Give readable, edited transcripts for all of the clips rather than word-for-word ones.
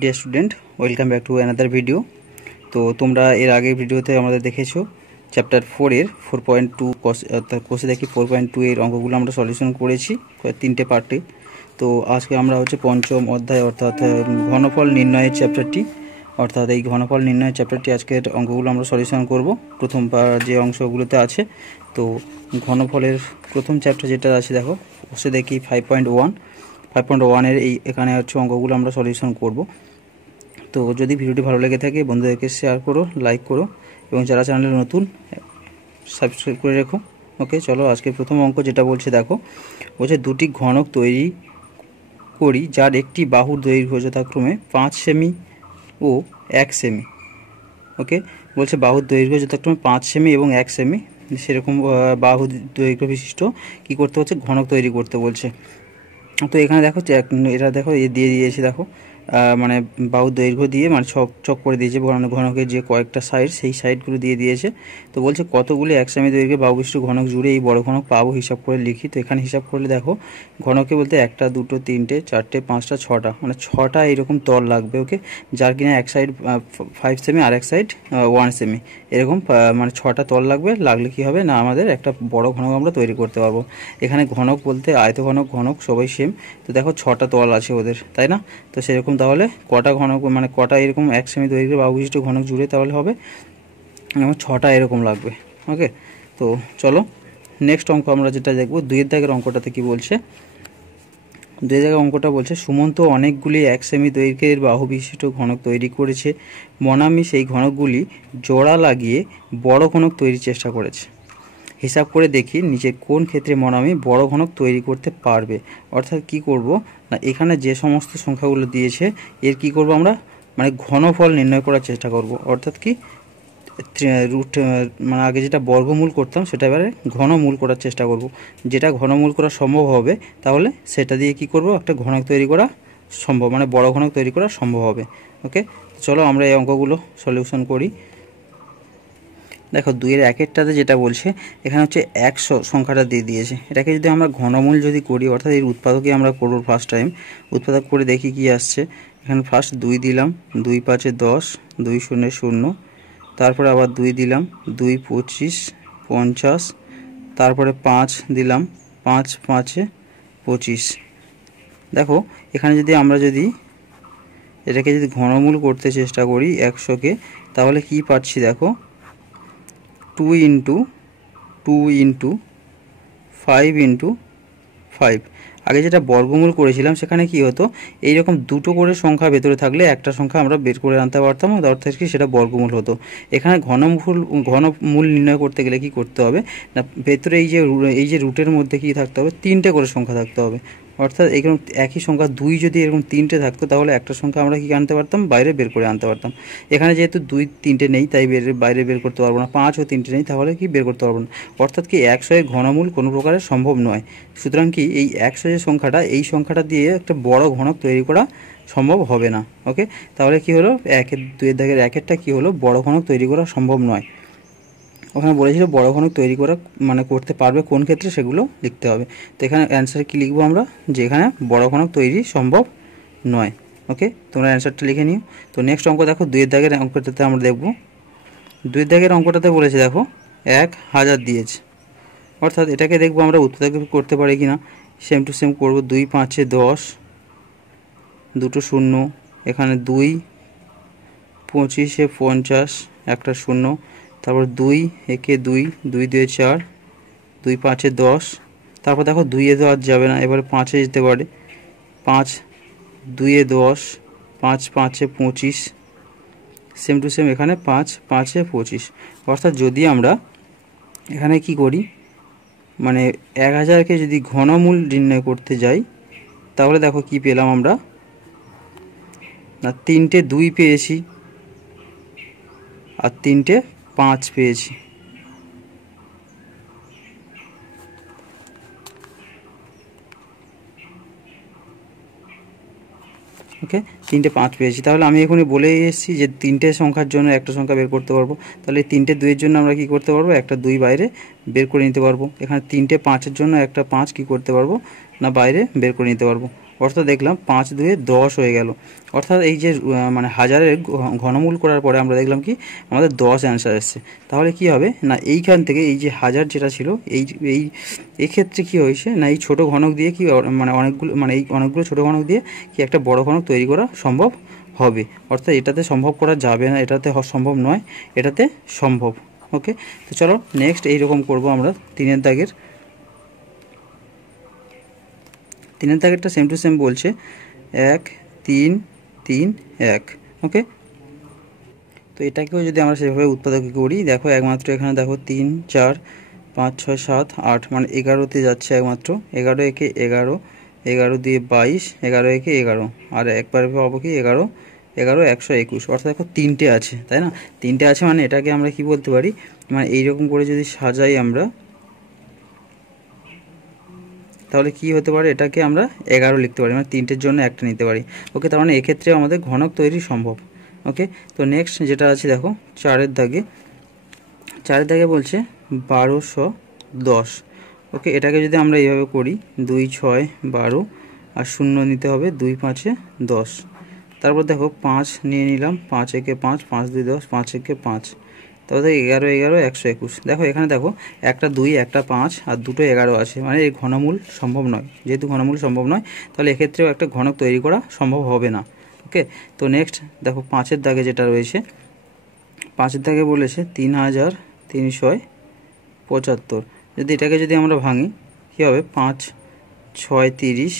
Dear student, welcome back to another video. তো তোমরা এর আগের ভিডিওতে আমাদের দেখেছো চ্যাপ্টার 4-এর 4.2 কোষে দেখি 4.2 এর অঙ্কগুলো আমরা সলিউশন করেছি তিনটে পার্টে। তো আজকে আমরা হচ্ছে পঞ্চম অধ্যায় অর্থাৎ ঘনফল নির্ণয়ের চ্যাপ্টারটি, অর্থাৎ এই ঘনফল নির্ণয়ের চ্যাপ্টারটি আজকের অঙ্কগুলো আমরা সলিউশন করব। প্রথম যে অংশগুলোতে আছে, তো ঘনফলের প্রথম চ্যাপ্টার যেটা আছে দেখো, কোষে দেখি 5.1 এর এখানে হচ্ছে অঙ্কগুলো আমরা সলিউশন করব। তো যদি ভিডিওটি ভালো লেগে থাকে বন্ধুদেরকে শেয়ার করো, লাইক করো এবং যারা চ্যানেলে নতুন সাবস্ক্রাইব করে রেখো। ওকে, চলো আজকে প্রথম অঙ্ক যেটা বলছে দেখো, বলছে দুটি ঘনক তৈরি করি যার একটি বাহুর দৈর্ঘ্য যথাক্রমে 5 সেমি ও 1 সেমি। ওকে, বলছে বাহুর দৈর্ঘ্য যথাক্রমে 5 সেমি এবং 1 সেমি, সেরকম বাহু দৈর্ঘ্য বিশিষ্ট কি করতে হচ্ছে, ঘনক তৈরি করতে বলছে। তো এখানে দেখো এটা দেখো দিয়ে দিয়েছে, দেখো মানে বাহুর দৈর্ঘ্য দিয়ে মানে চক করে দিয়েছে ঘনকের যে কয়েকটা সাইড, সেই সাইডগুলো দিয়ে দিয়েছে। তো বলছে কতগুলি 1 সেমি দৈর্ঘ্যের বাহু বিশিষ্ট ঘনক জুড়ে এই বড় ঘনক পাবো, হিসাব করে লিখি। তো এখানে হিসাব করলে দেখো ঘনকে বলতে 1টা 2টো 3টে 4টে 5টা 6টা, মানে 6টা এরকম তল লাগবে। ওকে, যার কিনা এক সাইড 5 সেমি আর এক সাইড 1 সেমি, এরকম মানে 6টা তল লাগলে কি হবে না, আমাদের একটা বড় ঘনক আমরা তৈরি করতে পারবো। এখানে ঘনক বলতে আয়তঘনক ঘনক সবাই সেম। তো দেখো 6টা তল আছে ওদের, তাই না? তো সেরকম তাহলে কটা ঘনক মানে কটা এরকম 1 সেমি দৈর্ঘ্যের বাহু বিশিষ্ট ঘনক জুড়ে তাহলে হবে 6টা এরকম লাগবে। ওকে, তো চলো নেক্সট অঙ্ক আমরা যেটা দেখবো 2-এর দাগের অঙ্কটাতে কি বলছে। 2-এর দাগের অঙ্কটা বলছে সুমন্ত অনেকগুলি 1 সেমি দৈর্ঘ্যের বাহু বিশিষ্ট ঘনক তৈরি করেছে। মনামি সেই ঘনকগুলি জোড়া লাগিয়ে বড় ঘনক তৈরির চেষ্টা করেছে। হিসাব করে দেখি নিচে কোন ক্ষেত্রে মনামি বড় ঘনক তৈরি করতে পারবে। অর্থাৎ কি করব না, এখানে যে সমস্ত সংখ্যাগুলো দিয়েছে এর কি করব আমরা, মানে ঘনফল নির্ণয় করার চেষ্টা করব। অর্থাৎ কি রুট মানে আগে যেটা বর্গমূল করতাম সেটা এবারে ঘনমূল করার চেষ্টা করব। যেটা ঘনমূল করা সম্ভব হবে তাহলে সেটা দিয়ে কি করব, একটা ঘনক তৈরি করা সম্ভব, মানে বড় ঘনক তৈরি করা সম্ভব হবে। ওকে, চলো আমরা এই অঙ্কগুলো সলিউশন করি। দেখো 2-এর 1-এরটাতে যেটা বলছে এখানে হচ্ছে 100 সংখ্যাটা দিয়ে দিয়েছে। এটাকে যদি আমরা ঘনমূল যদি করি, অর্থাৎ এর উৎপাদকই আমরা করব ফার্স্ট টাইম, উৎপাদক করে দেখি কি আসছে। এখানে ফার্স্ট 2 দিলাম, 2 5 10, 2 0 0, তারপরে আবার 2 দিলাম, 2 25 50, তারপরে 5 দিলাম, 5 5 25। দেখো এখানে যদি আমরা এটাকে যদি ঘনমূল করতে চেষ্টা করি 100-কে, তাহলে কি পাচ্ছি দেখো 2 × 2 × 5 × 5। আগে যেটা বর্গমূল করেছিলাম সেখানে কি হতো, এইরকম দুটো করে সংখ্যা ভেতরে থাকলে একটা সংখ্যা আমরা বের করে আনতে পারতাম, অর্থাৎ কি সেটা বর্গমূল হতো। এখানে ঘনমূল নির্ণয় করতে গেলে কি করতে হবে না, ভেতরে এই যে রুটের মধ্যে কি থাকতে হবে, 3টে করে সংখ্যা থাকতে হবে। অর্থাৎ এরকম একই সংখ্যা 2 যদি এরকম 3টে থাকতো তাহলে একটা সংখ্যা আমরা কি আনতে পারতাম, বাইরে বের করে আনতে পারতাম। এখানে যেহেতু 2 3টে নেই তাই বাইরে বের করতে পারবো না, 5 ও 3টে নেই তাহলে কি বের করতে পারবো না। অর্থাৎ কি 100-এর ঘনমূল কোনো প্রকারের সম্ভব নয়। সুতরাং কি এই 100 যে সংখ্যাটা, এই সংখ্যাটা দিয়ে একটা বড় ঘনক তৈরি করা সম্ভব হবে না। ওকে, তাহলে কি হলো 2-এর দাগের 1-এরটা কি হলো, বড় ঘনক তৈরি করা সম্ভব নয়। ওখানে বলেছিল বড় ঘনক তৈরি করা মানে করতে পারবে কোন ক্ষেত্রে, সেগুলো লিখতে হবে। তো এখানে অ্যান্সার কি লিখবো আমরা, যে এখানে বড় ঘনক তৈরি সম্ভব নয়। ওকে, তোমরা অ্যান্সারটা লিখে নিও। তো নেক্সট অঙ্ক দেখো 2-এর দাগের অঙ্কটাতে আমরা দেখব। 2-এর দাগের অঙ্কটাতে বলেছে দেখো 1000 দিয়েছে, অর্থাৎ এটাকে দেখবো আমরা উৎপাদক করতে পারি কিনা। সেম টু সেম করবো, 2 5 10, দুটো 0, এখানে 2 25 50, একটা 0, তারপর 2 1 2, 2 2 4, 2 5 10, তারপর দেখো 2 তো আর যাবে না, এবারে 5 যেতে পারে, 5 2 10, 5 5 25, সেম টু সেম এখানে 5 5 25। অর্থাৎ যদি আমরা এখানে কি করি, মানে 1000-কে যদি ঘনমূল নির্ণয় করতে যাই তাহলে দেখো কি পেলাম আমরা, না 3টে 2 পেয়েছি আর 3টে 5 পেয়েছি। ওকে, 3টে 5 পেয়েছি, তাহলে আমি এখনই বলেই এসেছি যে 3টে সংখ্যার জন্য একটা সংখ্যা বের করতে পারবো। তাহলে 3টে 2-এর জন্য আমরা কি করতে পারবো, একটা 2 বাইরে বের করে নিতে পারবো। এখানে 3টে 5-এর জন্য একটা 5 কি করতে পারবো, না বাইরে বের করে নিতে পারবো। অর্থাৎ দেখলাম 5 2 10 হয়ে গেল। অর্থাৎ এই যে মানে হাজারের ঘনমূল করার পরে আমরা দেখলাম কি আমাদের 10 অ্যান্সার এসছে। তাহলে কি হবে না এইখান থেকে এই যে হাজার যেটা ছিল এই ক্ষেত্রে কি হয়েছে না এই ছোট ঘনক দিয়ে কি মানে অনেকগুলো মানে এই অনেকগুলো ছোট ঘনক দিয়ে কি একটা বড় ঘনক তৈরি করা সম্ভব হবে। অর্থাৎ এটাতে সম্ভব করা যাবে না, এটাতে সম্ভব নয়, এটাতে সম্ভব। ওকে, তো চলো নেক্সট এইরকম করব আমরা। 3 দাগেরটা সেম টু সেম বলছে 1 3 3 1। ওকে, তো এটাকেও যদি আমরা সেভাবে উৎপাদক করি, দেখো একমাত্র এখানে দেখো 3 4 5 6 7 8 মানে 11তে যাচ্ছে একমাত্র। 11 একে 11, 11 দিয়ে 22, 11 একে 11, আর একবার পাবো কি 11 11 121। অর্থাৎ দেখো 3টে আছে, তাই না? 3টে আছে মানে এটাকে আমরা কি বলতে পারি, মানে এইরকম করে যদি সাজাই আমরা তাহলে কি হতে পারে, এটাকে আমরা 11 লিখতে পারি, মানে 3টের জন্য একটা নিতে পারি। ওকে, তার মানে এক্ষেত্রে আমাদের ঘনক তৈরি সম্ভব। ওকে, তো নেক্সট যেটা আছে দেখো 4 দাগে বলছে 1210। ওকে, এটাকে যদি আমরা এইভাবে করি 2 6 12 আর 0 নিতে হবে, 2 5 10। তারপর দেখো 5 নিয়ে নিলাম, 5 একে 5, 5 2 10, 5 একে 5, তারপর 11 11 121। দেখো এখানে দেখো একটা 2 একটা 5 আর দুটো 11 আছে, মানে এই ঘনমূল সম্ভব নয়। যেহেতু ঘনমূল সম্ভব নয় তাহলে এক্ষেত্রেও একটা ঘনক তৈরি করা সম্ভব হবে না। ওকে, তো নেক্সট দেখো 5 দাগে যেটা রয়েছে, 5 দাগে বলেছে 3375। যদি এটাকে যদি আমরা ভাঙি কী হবে, 5 6 30,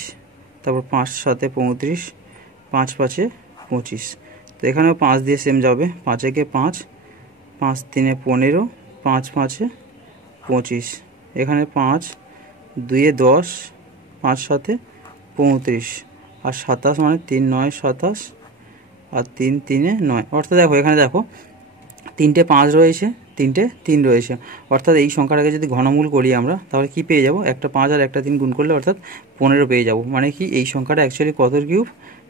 তারপর 5 7 35, 5 5 25। তো এখানেও 5 দিয়ে সেম যাবে, 5 একে 5, 5 3 15, 5 5 25। এখানে 5 2 10, 5 7 35 আর 27 মানে 3 9 27 আর 3 3 9। অর্থাৎ দেখো এখানে দেখো 3টে 5 রয়েছে, 3টে 3 রয়েছে। অর্থাৎ এই সংখ্যাটাকে যদি ঘনমূল করি আমরা তাহলে কি পেয়ে যাব, একটা 5 আর একটা 3 গুণ করলে অর্থাৎ 15 পেয়ে যাব। মানে কি এই সংখ্যাটা অ্যাকচুয়ালি কতর কিউব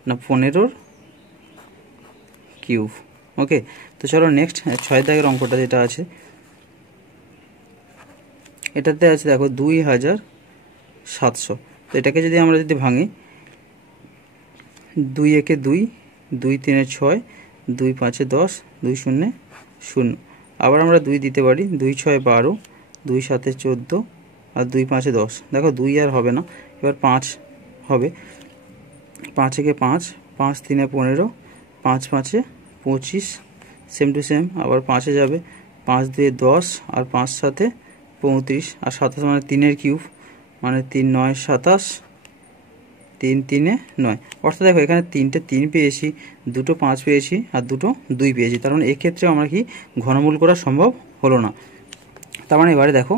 না 15 কিউব। ওকে, তো চলো নেক্সট 6 দাগের অঙ্কটা যেটা আছে, এটাতে আছে দেখো 2700। তো এটাকে যদি আমরা যদি ভাঙি, 2 একে 2, 2 3 6, 2 5 10, 2 0 0। আবার আমরা 2 দিতে পারি, 2 6 12, 2 7 14 আর 2 5 10। দেখো 2 আর হবে না, এবার 5 হবে, 5 একে 5, 5 3 15, 5 5 25, সেম টু সেম। আবার 5-এ যাবে, 5 2 10 আর 5 7 35 আর 27 মানে 3 কিউব, মানে 3 9 27, 3 3 9। অর্থাৎ দেখো এখানে 3টে 3 পেয়েছি, দুটো 5 পেয়েছি আর দুটো 2 পেয়েছি। তার মানে এক্ষেত্রে আমরা কি ঘনমূল করা সম্ভব হলো না। তার মানে এবারে দেখো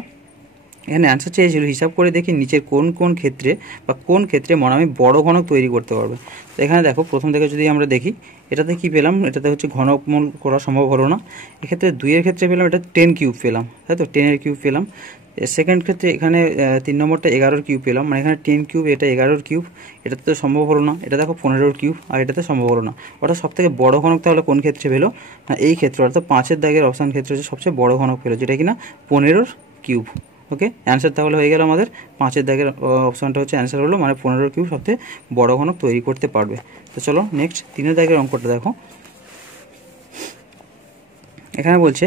এখানে অ্যান্সার চেয়েছিল, হিসাব করে দেখি নিচের কোন কোন ক্ষেত্রে বা কোন ক্ষেত্রে আমি বড় ঘনক তৈরি করতে পারবে। তো এখানে দেখো প্রথম থেকে যদি আমরা দেখি, এটাতে কি পেলাম, এটাতে হচ্ছে ঘনমূল করা সম্ভব হলো না। এক্ষেত্রে 2-এর ক্ষেত্রে পেলাম এটা 10 কিউব পেলাম, তাই তো 10-এর কিউব পেলাম। সেকেন্ড ক্ষেত্রে এখানে 3 নম্বরটা 11-এর কিউব পেলাম, মানে এখানে 10 কিউব, এটা 11-এর কিউব, এটাতে তো সম্ভব হলো না। এটা দেখো 15-এর কিউব আর এটাতে সম্ভব হলো না। অর্থাৎ সব থেকে বড় ঘনক তাহলে কোন ক্ষেত্রে পেলো না এই ক্ষেত্রে, অর্থাৎ 5-এর দাগের অপশান ক্ষেত্রে হচ্ছে সবচেয়ে বড় ঘনক পেলো, যেটা কিনা 15-এর কিউব। ওকে, অ্যান্সার তাহলে হয়ে গেল আমাদের 5-এর দাগের অপশানটা হচ্ছে অ্যান্সার হলো, মানে 15-এর কিউব সবচেয়ে বড় ঘনক তৈরি করতে পারবে। তো চলো নেক্সট 3-এর দাগের অঙ্কটা দেখো। এখানে বলছে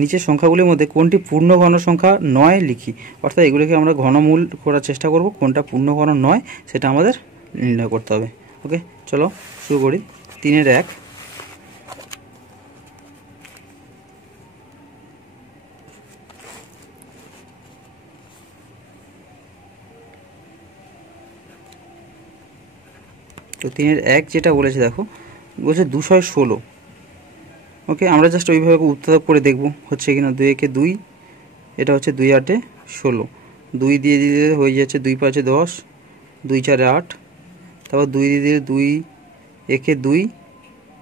নিচের সংখ্যাগুলির মধ্যে কোনটি পূর্ণ ঘন সংখ্যা নয় লিখি। অর্থাৎ এগুলোকে আমরা ঘনমূল করার চেষ্টা করব, কোনটা পূর্ণ ঘন নয় সেটা আমাদের নির্ণয় করতে হবে। ওকে, চলো শুরু করি। 3-এর 1, তো 3-এর 1 যেটা বলেছে দেখো, বলছে 216। ওকে, আমরা জাস্ট ওইভাবে উৎপাদক করে দেখব হচ্ছে কিনা। 2 একে 2, এটা হচ্ছে 2 8 16, 2 দিয়ে দিলে হয়ে যাচ্ছে 2 5 10, 2 4 8, তারপর 2 দিয়ে দিলে 2 একে 2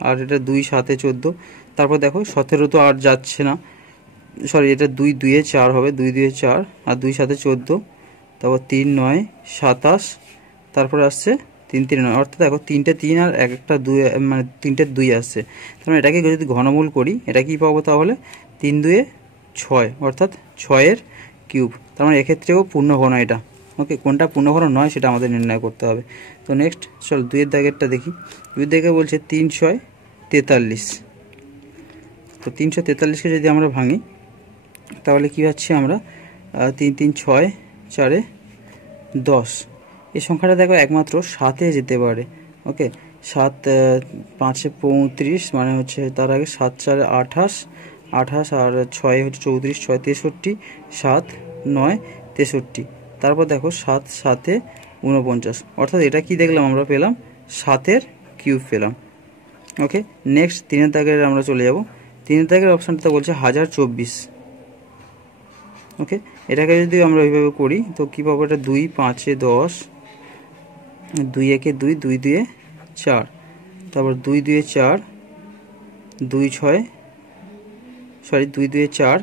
আর এটা 2 7 14। তারপর দেখো 17 তো আর যাচ্ছে না, সরি এটা 2 2 4 হবে, 2 2 4 আর 2 7 14, তারপর 3 9 27, তারপর আসছে 3 3 9। অর্থাৎ দেখো 3টে 3 আর একটা 2, মানে 3টে 2 আসছে। তার মানে এটাকে যদি ঘনমূল করি এটা কি পাবো, তাহলে 3 2 6, অর্থাৎ 6-এর কিউব। তার মানে এক্ষেত্রেও পূর্ণ ঘন এটা। ওকে, কোনটা পূর্ণঘন নয় সেটা আমাদের নির্ণয় করতে হবে। তো নেক্সট চল 2 এর দাগেরটা দেখি। 2 এর দাগে বলছে 3 6 43। তো 343কে যদি আমরা ভাঙি তাহলে কি হচ্ছে, আমরা 3 3 6 4 10। এই সংখ্যাটা দেখো একমাত্র 7-এ যেতে পারে। ওকে, 7 5 35 মানে হচ্ছে তার আগে 7 4 28 28 আর 6 হচ্ছে 34, 6 63, 7 9 63। তারপর দেখো 7 7 49, অর্থাৎ এটা কি দেখলাম, আমরা পেলাম 7-এর কিউব পেলাম। ওকে, নেক্সট 3 এর দাগের আমরা চলে যাব। 3 এর দাগের অপশানটা বলছে 1024। ওকে, এটাকে যদি আমরা ওইভাবে করি তো কী পাবো, এটা 2 5 10, 2 1 2, 2 2 4, তারপর 2 2 4, 2 6 2 2 4,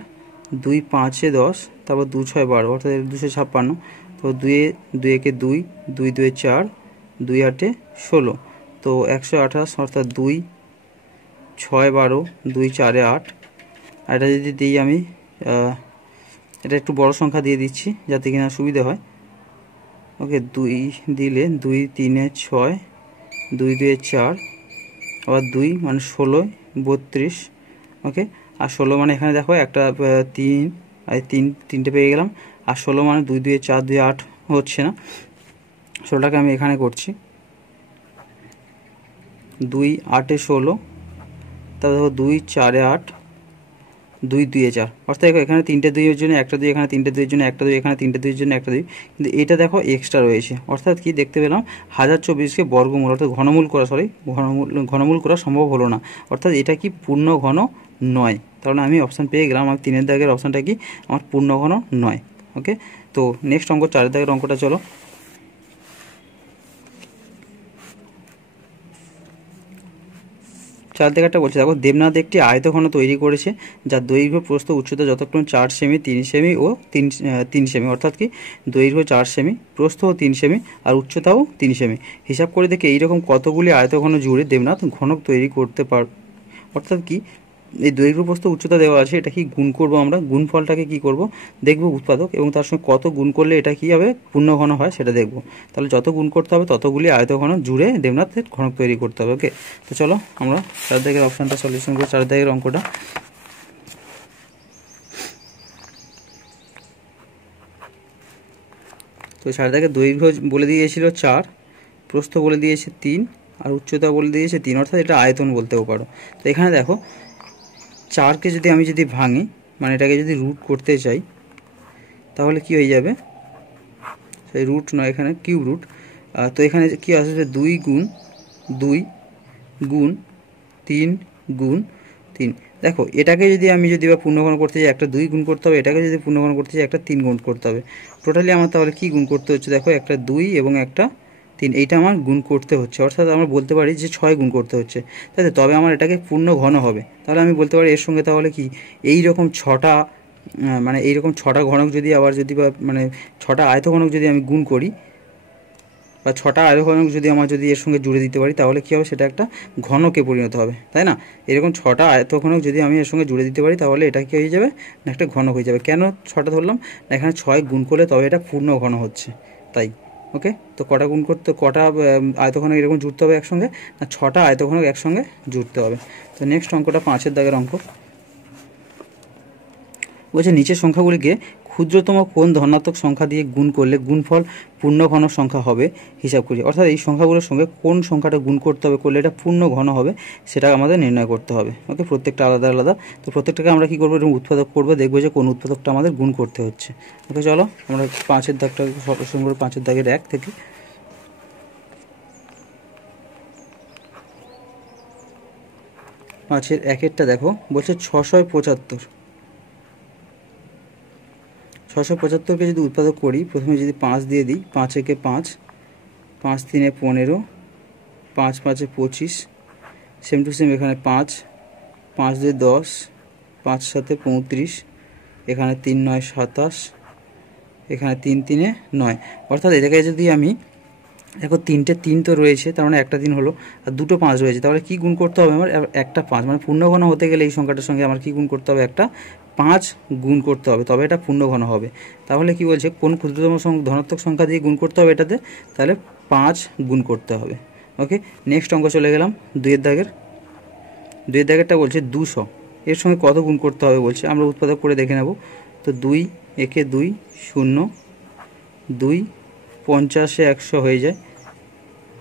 2 5 10, তারপর 2 6 12, অর্থাৎ 256। তো 2 2 1 2, 2 2 4, 2 8 16, তো 128, অর্থাৎ 2 6 12, 2 4 8। আর এটা যদি দিই আমি, এটা একটু বড় সংখ্যা দিয়ে দিচ্ছি যাতে কিনা সুবিধা হয়। ওকে, 2 দিলে 2 3 6, 2 2 4, আবার 2 মানে 16 32। ওকে, আর 16 মানে এখানে দেখো একটা 3 আর 3টে পেয়ে গেলাম। আর 16 মানে 2 2 4 2 8 হচ্ছে না, 16টাকে আমি এখানে করছি। 2 8 16, তারপর দেখো 2 4 8, 2 2 4, অর্থাৎ এখানে 3টে 2 এর জন্য একটা 2, এখানে 3টে 2 এর জন্য একটা 2, এখানে 3টে 2 এর জন্য একটা 2, কিন্তু এটা দেখো এক্সট্রা রয়েছে। অর্থাৎ কি দেখতে পেলাম, 1024কে বর্গমূল অর্থাৎ ঘনমূল করা সম্ভব হলো না, অর্থাৎ এটা কি পূর্ণ ঘন নয়। তাহলে আমি অপশান পেয়ে গেলাম, আমার 3 এর দাগের অপশানটা কি, আমার পূর্ণ ঘন নয়। ওকে, তো নেক্সট অঙ্ক 4 এর দাগের অঙ্কটা চলো। 4 দাগেরটা বলছে, দেখো দেবনাথ একটি আয়তঘন তৈরি করেছে যার দৈর্ঘ্য প্রস্থ উচ্চতা যথাক্রমে 4 সেমি, 3 সেমি ও 3 সেমি। অর্থাৎ কি দৈর্ঘ্য 4 সেমি, প্রস্থও 3 সেমি আর উচ্চতাও 3 সেমি। হিসাব করে দেখে এইরকম কতগুলি আয়তঘন জুড়ে দেবনাথ ঘনক তৈরি করতে পারবে। অর্থাৎ কি এই দৈর্ঘ্য প্রস্থ উচ্চতা দেওয়া আছে, এটা কি গুণ করব আমরা, গুণফলটাকে কি করব দেখব উৎপাদক, এবং তার সঙ্গে কত গুণ করলে এটা কি হবে পূর্ণ ঘন হয় সেটা দেখব। তাহলে যত গুণ করতে হবে ততগুলি আয়তঘন জুড়ে দেবনাথের ঘনক তৈরি করতে হবে। ওকে, তো চলো আমরা 4 দাগের অপশানটা সলিউশন করি। 4 দাগের অঙ্কটা, তো 4 দাগের দৈর্ঘ্য বলে দিয়েছিল 4, প্রস্থ বলে দিয়েছে 3 আর উচ্চতা বলে দিয়েছে 3, অর্থাৎ এটা আয়তন বলতেও পারো। তো এখানে দেখো 4কে যদি আমি ভাঙি, মানে এটাকে যদি রুট করতে চাই তাহলে কি হয়ে যাবে, সেই রুট নয় এখানে কিউব রুট। তো এখানে কি আসবে, 2 গুণ 2 গুণ 3 গুণ 3। দেখো এটাকে যদি আমি বা পূর্ণঘন করতে চাই, একটা 2 গুণ করতে হবে, এটাকে যদি পূর্ণঘন করতে চাই একটা 3 গুণ করতে হবে। টোটালি আমার তাহলে কি গুণ করতে হচ্ছে, দেখো একটা 2 এবং একটা 3, এইটা আমার গুণ করতে হচ্ছে, অর্থাৎ আমরা বলতে পারি যে 6 গুণ করতে হচ্ছে, তাই তো? তবে আমার এটাকে পূর্ণ ঘন হবে। তাহলে আমি বলতে পারি এর সঙ্গে তাহলে কি এই রকম 6টা মানে এইরকম 6টা ঘনক যদি আবার বা মানে 6টা আয়তঘনক যদি আমি গুণ করি, বা 6টা আয়তঘনক যদি আমার এর সঙ্গে জুড়ে দিতে পারি, তাহলে কী হবে, সেটা একটা ঘনকে পরিণত হবে, তাই না? এরকম 6টা আয়তঘনক যদি আমি এর সঙ্গে জুড়ে দিতে পারি তাহলে এটা কী হয়ে যাবে না, একটা ঘনক হয়ে যাবে। কেন 6টা ধরলাম না, এখানে 6 গুণ করলে তবে এটা পূর্ণ ঘন হচ্ছে, তাই। ওকে, তো কটা গুণ করতে, কটা আয়তঘনক এরকম জুড়তে হবে একসঙ্গে না, 6টা আয়তঘনক একসঙ্গে জুড়তে হবে। তো নেক্সট অঙ্কটা 5 দাগের অঙ্ক বলছে, নিচের সংখ্যাগুলিকে ক্ষুদ্রতম কোন ধনাত্মক সংখ্যা দিয়ে গুণ করলে গুণফল পূর্ণ ঘন সংখ্যা হবে হিসাব করি। অর্থাৎ এই সংখ্যাগুলোর সঙ্গে কোন সংখ্যাটা গুণ করতে হবে, করলে এটা পূর্ণ ঘন হবে, সেটা আমাদের নির্ণয় করতে হবে। ওকে, প্রত্যেকটা আলাদা আলাদা। তো প্রত্যেকটাকে আমরা কী করবো, এরকম উৎপাদক করবো, দেখবো যে কোন উৎপাদকটা আমাদের গুণ করতে হচ্ছে। ওকে, চলো আমরা 5 দাগটা সলিউশন করবো। 5 দাগের 1 থেকে 5 1-এরটা দেখো বলছে 675। 675কে যদি উৎপাদক করি, প্রথমে যদি 5 দিয়ে দিই, 5 একে 5, 5 3 15, 5 5 25, সেম টু সেম এখানে 5, 5 2 10, 5 7 35, এখানে 3 9 27, এখানে 3 3 9। অর্থাৎ এটাকে যদি আমি দেখো তিনটে 3 তো রয়েছে, তার মানে একটা 3 হলো, আর দুটো 5 রয়েছে, তাহলে কি গুণ করতে হবে আমার? একটা 5, মানে পূর্ণঘন হতে গেলে এই সংখ্যাটার সঙ্গে আমার কি গুণ করতে হবে? একটা 5 গুণ করতে হবে, তবে এটা পূর্ণঘন হবে। তাহলে কি বলছে, কোন ক্ষুদ্রতম ধনাত্মক সংখ্যা দিয়ে গুণ করতে হবে এটাতে? তাহলে 5 গুণ করতে হবে। ওকে, নেক্সট অঙ্ক চলে গেলাম 2-এর দাগেরটা বলছে 200, এর সঙ্গে কত গুণ করতে হবে বলছে, আমরা উৎপাদক করে দেখে নেব। তো 2 একে 2 0, 2 50-এ 100 হয়ে যায়,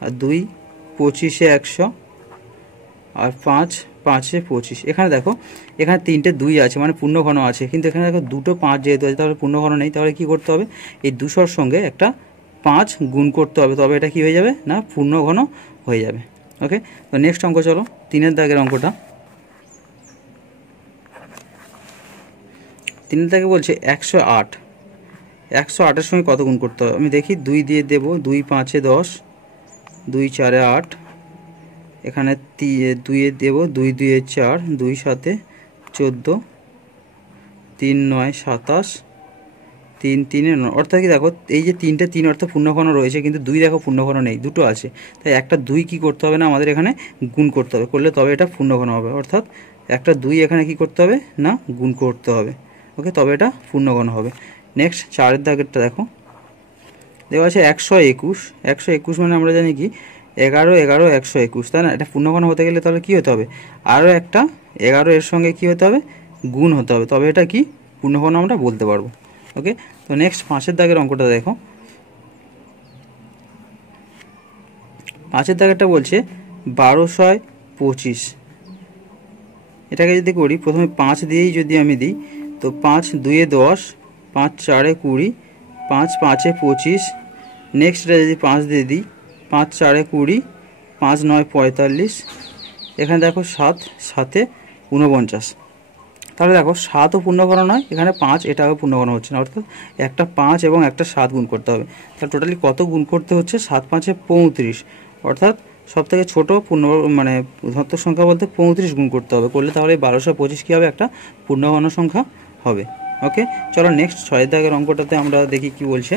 আর 2 25-এ 100, আর 5 5-এ 25। এখানে দেখো এখানে 3টে 2 আছে, মানে পূর্ণঘন আছে, কিন্তু এখানে দেখো দুটো 5 যেহেতু আছে তাহলে পূর্ণঘন নেই। তাহলে কি করতে হবে? এই 200-র সঙ্গে একটা 5 গুণ করতে হবে, তবে এটা কি হয়ে যাবে না? পূর্ণঘন হয়ে যাবে। ওকে, তো নেক্সট অঙ্ক চলো 3-এর দাগের অঙ্কটা। 3-এর দাগে বলছে 108, 108-এর সঙ্গে কত গুণ করতে হবে? আমি দেখি, 2 দিয়ে দেবো, 2 5-এ 10, 2 4-এ 8, এখানে 2-এ দেবো, 2 2-এ 4, 2 7-এ 14, 3 9 27, 3 3-এ 9। অর্থাৎ কি দেখো, এই যে 3টে 3 অর্থাৎ পূর্ণঘন রয়েছে, কিন্তু 2 দেখো পূর্ণঘন নেই, দুটো আছে, তাই একটা 2 কি করতে হবে না আমাদের এখানে? গুণ করতে হবে, করলে তবে এটা পূর্ণঘন হবে। অর্থাৎ একটা 2 এখানে কি করতে হবে না? গুণ করতে হবে। ওকে, তবে এটা পূর্ণঘন হবে। নেক্সট 4-এর দাগেরটা দেখো, দেওয়া আছে 121, 121 মানে আমরা জানি কি 11 11 121, তাই না? এটা পূর্ণঘন হতে গেলে তাহলে কি হতে হবে? আরও একটা 11 এর সঙ্গে কি হতে হবে? গুণ হতে হবে, তবে এটা কি পূর্ণঘন আমরা বলতে পারবো। ওকে, তো নেক্সট 5-এর দাগের অঙ্কটা দেখো। 5-এর দাগেরটা বলছে 1225, এটাকে যদি করি, প্রথমে 5 দিয়েই যদি আমি দিই, তো 5 2-এ 10, 5 4-এ 20, 5 5-এ 25। নেক্সট এটা যদি 5 দিয়ে দিই, 5 4-এ 20, 5 9 45, এখানে দেখো 7 7-এ 49। তাহলে দেখো 7ও পূর্ণঘন নয়, এখানে 5 এটাও পূর্ণঘন হচ্ছে না, অর্থাৎ একটা 5 এবং একটা 7 গুণ করতে হবে। তাহলে টোটালি কত গুণ করতে হচ্ছে? 7 5-এ 35, অর্থাৎ সব থেকে ছোটো মানে ধনাত্মক সংখ্যা বলতে 35 গুণ করতে হবে, করলে তাহলে 1225 কী হবে? একটা পূর্ণঘন সংখ্যা হবে। ওকে, চলো নেক্সট 6-এর দাগের অঙ্কটাতে আমরা দেখি কি বলছে।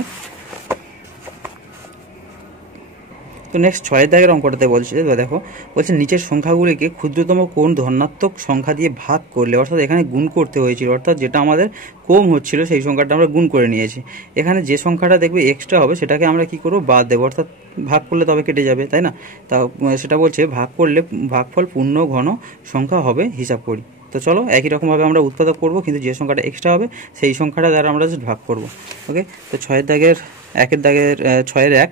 তো নেক্সট 6-এর দাগের অঙ্কটাতে বলছে, দেখো বলছে নিচের সংখ্যাগুলিকে ক্ষুদ্রতম কোন ধনাত্মক সংখ্যা দিয়ে ভাগ করলে, অর্থাৎ এখানে গুণ করতে হয়েছিল, অর্থাৎ যেটা আমাদের কম হচ্ছিল সেই সংখ্যাটা আমরা গুণ করে নিয়েছি। এখানে যে সংখ্যাটা দেখবে এক্সট্রা হবে সেটাকে আমরা কি করব? বাদ দেবো, অর্থাৎ ভাগ করলে তবে কেটে যাবে, তাই না? তা সেটা বলছে ভাগ করলে ভাগফল পূর্ণ ঘন সংখ্যা হবে, হিসাব করি। তো চলো একই রকমভাবে আমরা উৎপাদক করব, কিন্তু যে সংখ্যাটা এক্সট্রা হবে সেই সংখ্যাটা দ্বারা আমরা জাস্ট ভাগ করব। ওকে, তো 6-এর দাগের 1-এর দাগের 6-এর 1,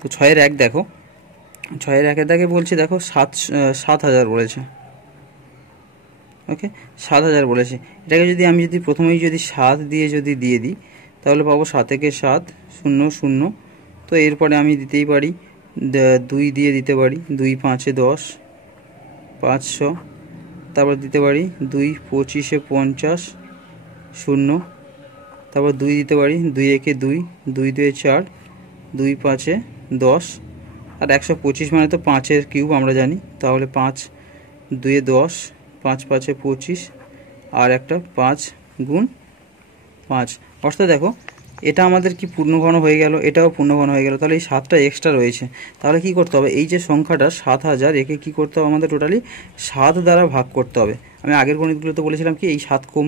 তো 6-এর 1 দেখো, 6-এর 1-এর দাগে বলছে দেখো 7,000 বলেছে। ওকে, 7,000 বলেছে। এটাকে যদি আমি প্রথমেই 7 দিয়ে দিয়ে দিই, তাহলে পাবো 7 একে 7 0 0। তো এরপরে আমি দিতেই পারি 2 দিয়ে দিতে পারি, 2 5-এ 10, 500। তারপর দিতে পারি 2 25-এ 50 0। তারপর 2 দিতে পারি, 2 একে 2, 2 2-এ 4, 2 5-এ 10, আর 125 মানে তো 5-এর কিউব আমরা জানি, তাহলে 5 2-এ 10, 5 5-এ 25, আর একটা 5 গুণ 5। অর্থাৎ দেখো এটা আমাদের কি পূর্ণঘন হয়ে গেল, এটাও পূর্ণঘন হয়ে গেল, তাহলে এই 7টা এক্সট্রা রয়েছে। তাহলে কি করতে হবে? এই যে সংখ্যাটা 7,000, একে কি করতে হবে আমাদের? টোটালি 7 দ্বারা ভাগ করতে হবে। আমি আগের গণিতগুলোতে বলেছিলাম কি এই 7 কম,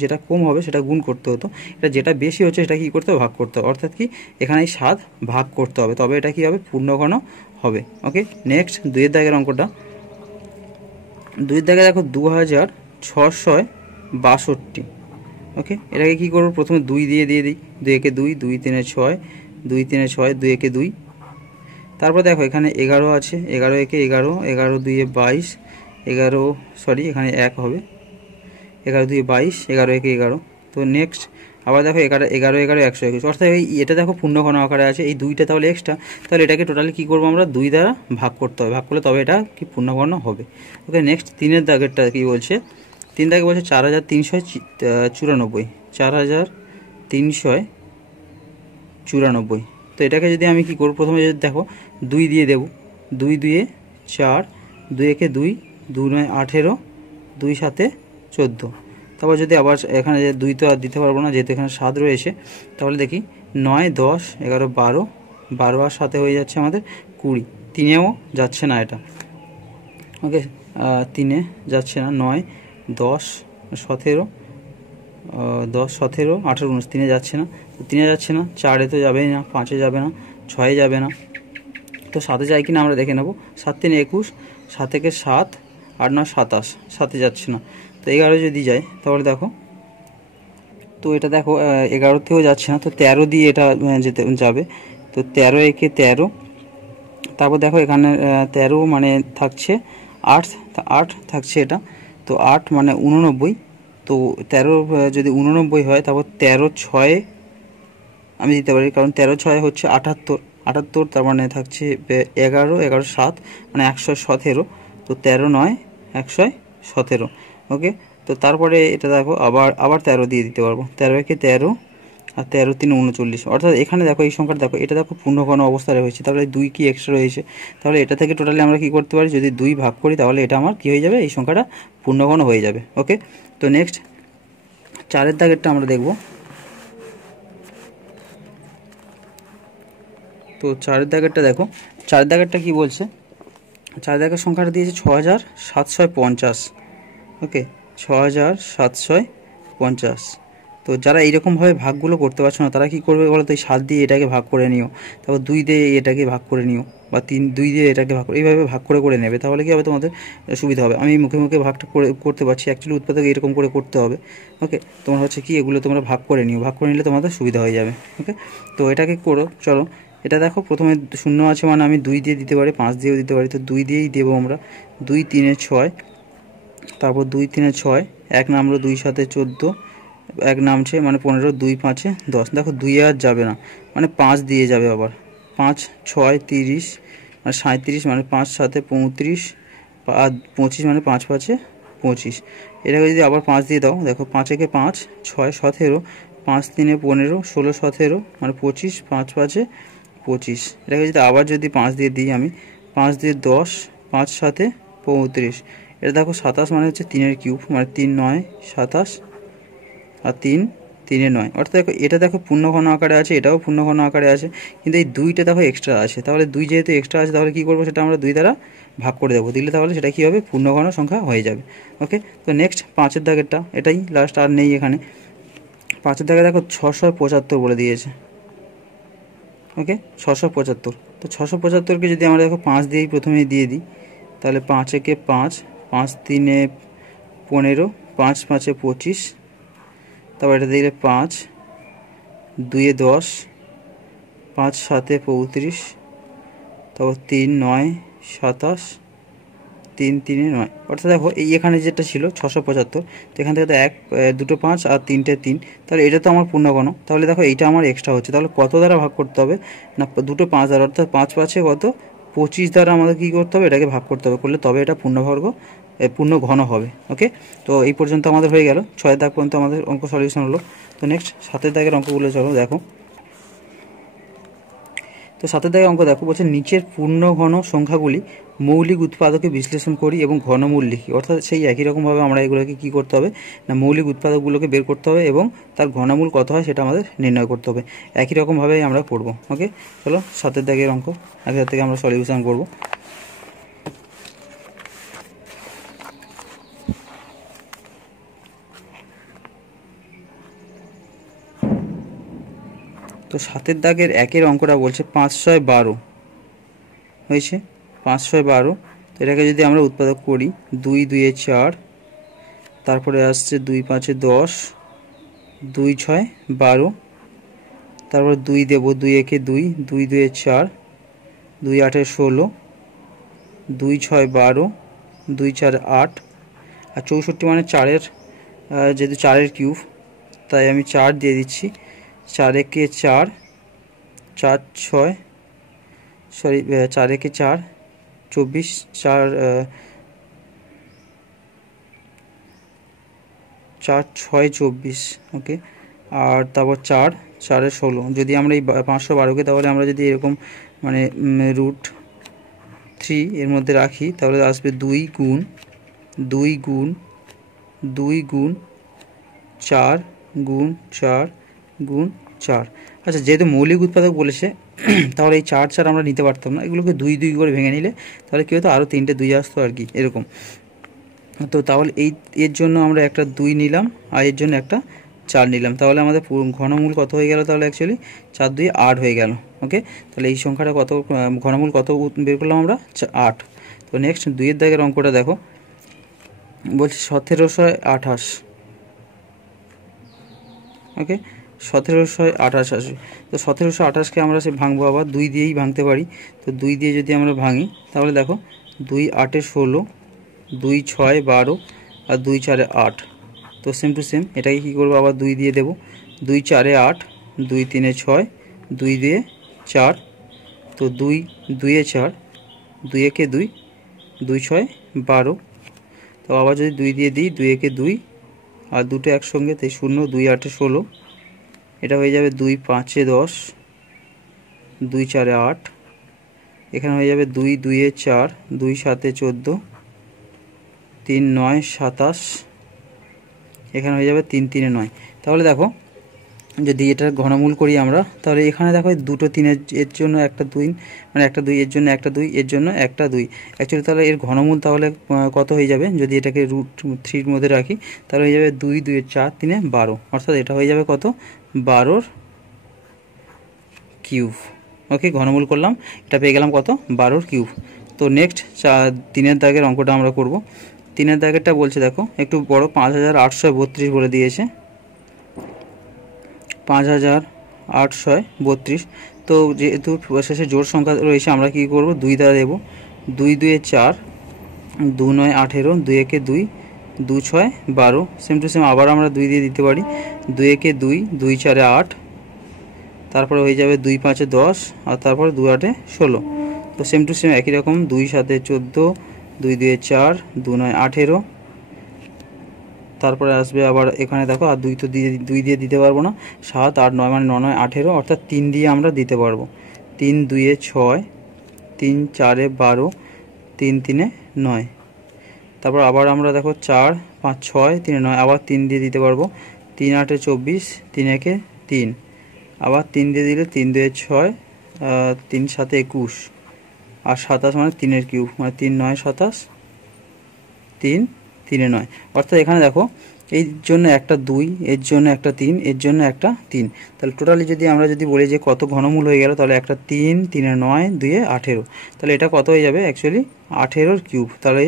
যেটা কম হবে সেটা গুণ করতে হতো, এটা যেটা বেশি হচ্ছে সেটা কি করতে হবে? ভাগ করতে হবে। অর্থাৎ কি এখানে এই 7 ভাগ করতে হবে, তবে এটা কি হবে? পূর্ণঘন হবে। ওকে, নেক্সট 2-এর দাগের অঙ্কটা। 2-এর দাগে দেখো 2662। ওকে, এটাকে কি করব? প্রথমে 2 দিয়ে দিই, 2 একে 2, 2 3-এ 6, 2 3-এ 6, 2 একে 2। তারপর দেখো এখানে 11 আছে, 11 একে 11, 11 2-এ 22, 11 সরি এখানে 1 হবে, 11 2-এ 22, 11 একে 11। তো নেক্সট আবার দেখো 11 11 11 121, অর্থাৎ এটা দেখো পূর্ণঘন আকারে আছে, এই 2টা তাহলে এক্সট্রা, তাহলে এটাকে টোটালি কী করবো আমরা? 2 দ্বারা ভাগ করতে হবে, ভাগ করলে তবে এটা কি পূর্ণঘন হবে। ওকে, নেক্সট 3-এর দাগেরটা কী বলছে? 3 দাগে বলছে 4394, 4394। তো এটাকে যদি আমি কি করব? প্রথমে যদি দেখো 2 দিয়ে দেবো, 2 2-এ 4, 2 একে 2, 2 9 18, 2 7-এ 14। তারপর যদি আবার এখানে যে 2 তো আর দিতে পারবো না, যেহেতু এখানে 7 রয়েছে, তাহলে দেখি 9, 10, 11, 12, 12 আর 7 হয়ে যাচ্ছে আমাদের 20। 3এও যাচ্ছে না এটা, ওকে, 3এ যাচ্ছে না, 9, 10, 17, 10, 17, 18, 19, 3এ যাচ্ছে না, তো 3এ যাচ্ছে না, 4এ তো যাবেই না, 5এ যাবে না, 6এ যাবে না, তো 7এ যায় কিনা আমরা দেখে নেব। 7, 3, 21, 7 থেকে 7, 8, 9, 27, 7এ যাচ্ছে না, তো 11 যদি যায় তাহলে দেখো, তো এটা দেখো 11তেও যাচ্ছে না, তো 13 দিয়ে এটা যেতে যাবে, তো 13 একে 13, তারপর দেখো এখানে 13 মানে থাকছে 8, 8 থাকছে এটা, তো 8 মানে 89, তো 13 যদি 89 হয়, তারপর 13, 6 আমি দিতে পারি, কারণ 13, 6 হচ্ছে 78, 78, তার মানে থাকছে 11, 11, 7 মানে 117, তো 13, 9, 117, ওকে। তো তারপরে এটা দেখো আবার 13 দিয়ে দিতে পারবো, 13 একে 13 আর 13, 3, 39, অর্থাৎ এখানে দেখো এই সংখ্যাটা দেখো, এটা দেখো পূর্ণঘন অবস্থায় রয়েছে, তাহলে 2 কি এক্সট্রা রয়েছে, তাহলে এটা থেকে টোটালি আমরা কি করতে পারি, যদি 2 ভাগ করি তাহলে এটা আমার কি হয়ে যাবে, এই সংখ্যাটা পূর্ণঘন হয়ে যাবে, ওকে। তো নেক্সট 4এর দাগেরটা আমরা দেখব। তো 4এর দাগেরটা দেখো, 4এর দাগেরটা কি বলছে, 4 দাগের সংখ্যাটা দিয়েছে 6750, ওকে, 6750। তো যারা এইরকমভাবে ভাগগুলো করতে পারছো না, তারা কি করবে বলো তো, এই 7 দিয়ে এটাকে ভাগ করে নিও, তারপর 2 দিয়ে এটাকে ভাগ করে নিও, বা 2 দিয়ে এটাকে ভাগ করে, এইভাবে ভাগ করে নেবে, তাহলে কি হবে, তোমাদের সুবিধা হবে। আমি মুখে মুখে ভাগটা করতে পারছি, অ্যাকচুয়ালি উৎপাদক এরকম করে করতে হবে, ওকে। তোমরা হচ্ছে কি এগুলো তোমরা ভাগ করে নিও, ভাগ করে নিলে তোমাদের সুবিধা হয়ে যাবে, ওকে। তো এটাকে করো, চলো। এটা দেখো প্রথমে 0 আছে মানে আমি 2 দিয়ে দিতে পারি, 5 দিয়েও দিতে পারি, তো 2 দিয়েই দেবো আমরা। 2, 3, 6, তারপর 2, 3, 6, 1 নামলো, 2, 7, 14, 1 নামছে মানে 15, 2, 5, 10, দেখো 2 আর যাবে না মানে 5 দিয়ে যাবে আবার, 5, 6, 30 মানে 37, মানে 5, 7, 35, আর 25 মানে 5, 5, 25। এটাকে যদি আবার 5 দিয়ে দাও, দেখো 5 একে 5, 6, 17, 5, 3, 15, 16, 17 মানে 25, 5, 5, 25। এটাকে যদি আবার 5 দিয়ে দিই আমি, 5 দিয়ে 10, 5, 7, 35। এটা দেখো 27 মানে হচ্ছে 3-এর কিউব, মানে 3, 9, 27, আর 3, 3, 9, অর্থাৎ দেখো এটা দেখো পূর্ণঘন আকারে আছে, এটাও পূর্ণঘন আকারে আছে, কিন্তু এই 2টা দেখো এক্সট্রা আছে, তাহলে 2 যেহেতু এক্সট্রা আছে, তাহলে কী করবো, সেটা আমরা 2 দ্বারা ভাগ করে দেবো, দিলে তাহলে সেটা কী হবে, পূর্ণঘন সংখ্যা হয়ে যাবে, ওকে। তো নেক্সট 5এর দাগেরটা, এটাই লাস্ট, আর নেই এখানে। 5এর দাগে দেখো 675 বলে দিয়েছে, ওকে, 675। তো 675কে যদি আমরা দেখো 5 দিয়েই প্রথমে দিয়ে দিই, তাহলে 5 একে 5, 5, 3, 15, 5, 5, 25, তারপর এটা দিলে 5, 2, 10, 5, 7, 35, তারপর 3, 9, 27, 3, 3, 9, অর্থাৎ দেখো এই এখানে যেটা ছিল 675, তো এখান থেকে তো 1, 2, 5 আর 3, 3, তাহলে এটা তো আমার পূর্ণঘন, তাহলে দেখো এইটা আমার এক্সট্রা হচ্ছে, তাহলে কত দ্বারা ভাগ করতে হবে না, 2, 5 দ্বারা, অর্থাৎ 5, 5 কত, 25 দ্বারা আমাদের কী করতে হবে, এটাকে ভাগ করতে হবে, করলে তবে এটা পূর্ণ ঘন হবে, ওকে। তো এই পর্যন্ত আমাদের হয়ে গেল, 6 দাগ পর্যন্ত আমাদের অঙ্ক সলিউশন হলো। তো নেক্সট 7 দাগের অঙ্কগুলো চলো দেখো। তো 7 দাগের অঙ্ক দেখো, বলছে নিচের পূর্ণঘন সংখ্যাগুলি মৌলিক উৎপাদকে বিশ্লেষণ করি এবং ঘনমূল লিখি, অর্থাৎ সেই একই রকমভাবে আমরা এগুলোকে কী করতে হবে না, মৌলিক উৎপাদকগুলোকে বের করতে হবে এবং তার ঘনমূল কত হয় সেটা আমাদের নির্ণয় করতে হবে, একই রকমভাবেই আমরা করব, ওকে। চলো 7 দাগের অঙ্ক একসাথে থেকে আমরা সলিউশন করব। তো 7 দাগের 1-এর অঙ্কটা বলছে 5, 6, 12 হয়েছে, 5, 6, 12। তো এটাকে যদি আমরা উৎপাদক করি, 2, 2, 4, তারপরে আসছে 2, 5, 10, 2, 6, 12, তারপর 2 দেবো, 2 একে 2, 2, 2, 4, 2, 8, 16, 2, 6, 12, 2, 4, 8, আর 64 মানে 4-এর, যেহেতু 4-এর কিউব তাই আমি 4 দিয়ে দিচ্ছি, 4 একে 4, 4, 6, সরি 4 একে 4, 24, 4, 4, 6, 24, ওকে। আর তারপর 4, 4, 16, যদি আমরা এই 512কে তাহলে আমরা যদি এরকম মানে √3 এর মধ্যে রাখি, তাহলে আসবে 2 গুণ 2 গুণ 2 গুণ 4 গুণ 4 গুণ 4। আচ্ছা, যেহেতু মৌলিক উৎপাদক বলেছে তাহলে এই 4 4 আমরা নিতে পারতাম না, এগুলোকে 2 2 করে ভেঙে নিলে তাহলে কী হতো, আরও 3টে 2 আসতো আর কি, এরকম। তো তাহলে এর জন্য আমরা একটা 2 নিলাম আর এর জন্য একটা 4 নিলাম, তাহলে আমাদের ঘনমূল কত হয়ে গেল, তাহলে অ্যাকচুয়ালি 4 2 8 হয়ে গেল। ওকে, তাহলে এই সংখ্যাটা কত, ঘনমূল কত বের করলাম আমরা, 8। তো নেক্সট 2 দাগের অঙ্কটা দেখো, বলছি 1728। ওকে, 1728 আসবে। তো 1728কে আমরা সে ভাঙবো, আবার 2 দিয়েই ভাঙতে পারি। তো 2 দিয়ে যদি আমরা ভাঙি তাহলে দেখো 2 8 16, 2 6 12 আর 2 4 8। তো সেম টু সেম এটাকে কী করবো, আবার 2 দিয়ে দেবো। 2 4 8, 2 3 6, 2 2 4। তো 2 2 4, 2 1 2, 2 6 12। তো আবার যদি 2 দিয়ে দিই, 2 1 2 আর দুটো একসঙ্গে, তাই 0, 2 8 16। এটা হয়ে যাবে 2 5 10, 2 4 8। এখানে হয়ে যাবে 2 2 4, 2 7 14, 3 9 27। এখানে হয়ে যাবে 3 3 9। তাহলে দেখো যদি এটার ঘনমূল করি আমরা, তাহলে এখানে দেখো দুটো 3 এর জন্য একটা 2, মানে একটা 2 এর জন্য একটা 2, এর জন্য একটা 2। অ্যাকচুয়ালি তাহলে এর ঘনমূল তাহলে কত হয়ে যাবে, যদি এটাকে √3 মধ্যে রাখি তাহলে হয়ে যাবে 2 2 4 3 12, অর্থাৎ এটা হয়ে যাবে কত, 12 কিউব। ওকে, ঘনমূল করলাম, এটা পেয়ে গেলাম কত, 12 কিউব। তো নেক্সট 3 দাগের অঙ্কটা আমরা করব। 3 দাগেরটা বলছে দেখো একটু বড়, 5832 বলে দিয়েছে, 5832। তো যেহেতু শেষে জোড় সংখ্যা রয়েছে আমরা কি করব, 2 দ্বারা দেবো। 2 2 4, 2 9 18, 2 1 2, 2 6 12। সেম টু সেম আবার আমরা 2 দিয়ে দিতে পারি। 2 1 2, 2 4 8, তারপরে হয়ে যাবে 2 5 10 আর তারপরে 2 8 16। তো সেম টু সেম একই রকম, 2 7 14, 2 2 4, 2 9 18। তারপরে আসবে আবার এখানে দেখো, আর 2 তো 2 দিয়ে দিতে পারবো না, 7 8 9 মানে 9 9 18, অর্থাৎ 3 দিয়ে আমরা দিতে পারবো। 3 2 6, 3 4 12, 3 3 9। তারপর আবার আমরা দেখো 4 5 6 3 9, আবার 3 দিয়ে দিতে পারবো। 3 8 24, 3 1 3, আবার 3 দিয়ে দিলে 3 2 6, 3 7 21 আর 27 মানে 3 কিউব, মানে 3 9 27, 3 3 9। অর্থাৎ এখানে দেখো এই জন্য একটা 2, এর জন্য একটা 3, এর জন্য একটা 3। তাহলে টোটালি যদি আমরা যদি বলি যে কত ঘনমূল হয়ে গেল, তাহলে একটা 3 3 9, 2 18। তাহলে এটা কত হয়ে যাবে, অ্যাকচুয়ালি 18 কিউব। তাহলে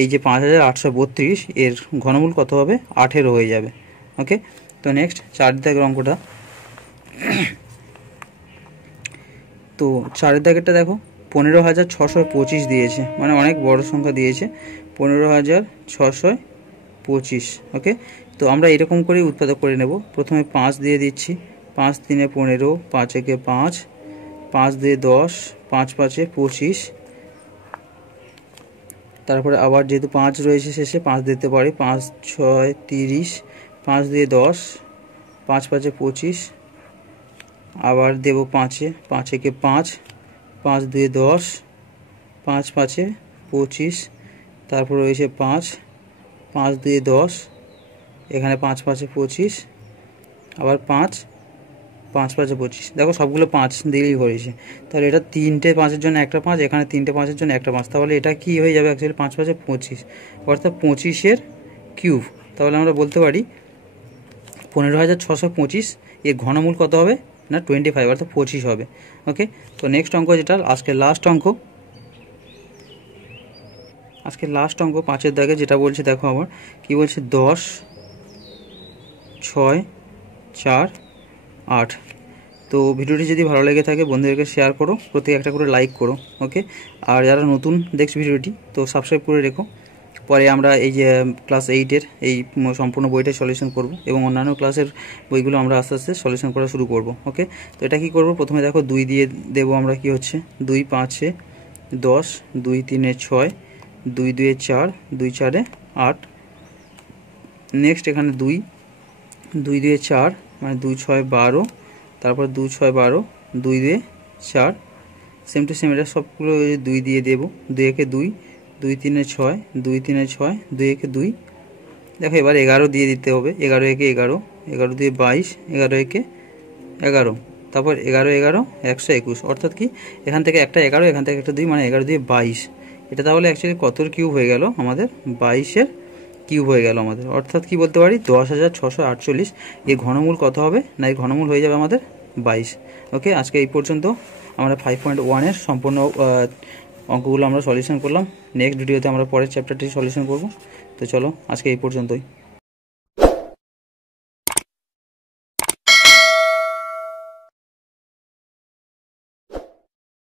এই যে 5832 এর ঘনমূল কত হবে, 18 হয়ে যাবে। ওকে, তো নেক্সট 4 দাগের অঙ্কটা। তো 4 দাগেরটা দেখো 15625 দিয়েছে, মানে অনেক বড় সংখ্যা দিয়েছে, 15625। ওকে, তো আমরা এরকম করে উৎপাদক করে নেব। প্রথমে 5 দিয়ে দিচ্ছি, 5 3 15, 5 1 5, 5 2 10, 5 5 25। তারপরে আবার যেহেতু 5 রয়েছে শেষে, 5 দিতে পারি, 5 6 30, 5 2 10, 5 5 25। আবার দেব 5, 5 1 5, 5 2 10, 5 5 25। তারপর রয়েছে 5, 5 2 10, এখানে 5 5 25, আবার 5 5 5 25। দেখো সবগুলো 5 দিলেই হয়েছে। তাহলে এটা 3টে 5-এর জন্য একটা 5, এখানে 3টে 5-এর জন্য একটা 5। তাহলে এটা কি হয়ে যাবে, অ্যাকচুয়ালি 5 5 25, অর্থাৎ 25-এর কিউব। তাহলে আমরা বলতে পারি 15625 এর ঘনমূল কত হবে না, 25, অর্থাৎ 25 হবে। ওকে, তো নেক্সট অঙ্ক যেটা আজকের লাস্ট অঙ্ক, আজকে লাস্ট অঙ্ক 5 দাগে যেটা বলছে দেখো আমার কি বলছে, 10 6 4 8। তো ভিডিওটি যদি ভালো লেগে থাকে বন্ধুদেরকে শেয়ার করো, প্রত্যেক একটা করে লাইক করো। ওকে, আর যারা নতুন দেখছো ভিডিওটি তো সাবস্ক্রাইব করে রেখো। পরে আমরা এই যে ক্লাস 8-এর এই সম্পূর্ণ বইটা সলিউশন করব এবং অন্যান্য ক্লাসের বইগুলো আমরা আস্তে আস্তে সলিউশন করা শুরু করব। ওকে, তো এটা কি করব, প্রথমে দেখো 2 দিয়ে দেবো আমরা, কি হচ্ছে 2 5 10, 2 3 6, 2 2 4, 2 4 8। নেক্সট এখানে 2 2 2 4 মানে 2 6 12, তারপর 2 6 12, 2 2 4। সেম টু সেম এটা সবগুলো 2 দিয়ে দেবো। 2 1 2, 2 3 6, 2 3 6, 2 1 2, দেখো এবার 11 দিয়ে দিতে হবে, 11 একে 11, 11 দিয়ে 22, 11 একে 11, তারপর 11 11 121, অর্থাৎ কি এখান থেকে একটা 11, এখান থেকে একটা 2, মানে 11 দিয়ে 22। এটা তাহলে অ্যাকচুয়ালি কতর কিউব হয়ে গেল আমাদের? 22-এর কিউব হয়ে গেল আমাদের। অর্থাৎ কি বলতে পারি 10,648। এর ঘনমূল কত হবে না? এর ঘনমূল হয়ে যাবে আমাদের 22। ওকে, আজকে এই পর্যন্ত আমরা 5.1-এর সম্পূর্ণ অঙ্কগুলো আমরা সলিউশন করলাম। নেক্সট ভিডিওতে আমরা পরের চ্যাপ্টারটি সলিউশন করব। তো চলো আজকে এই পর্যন্তই।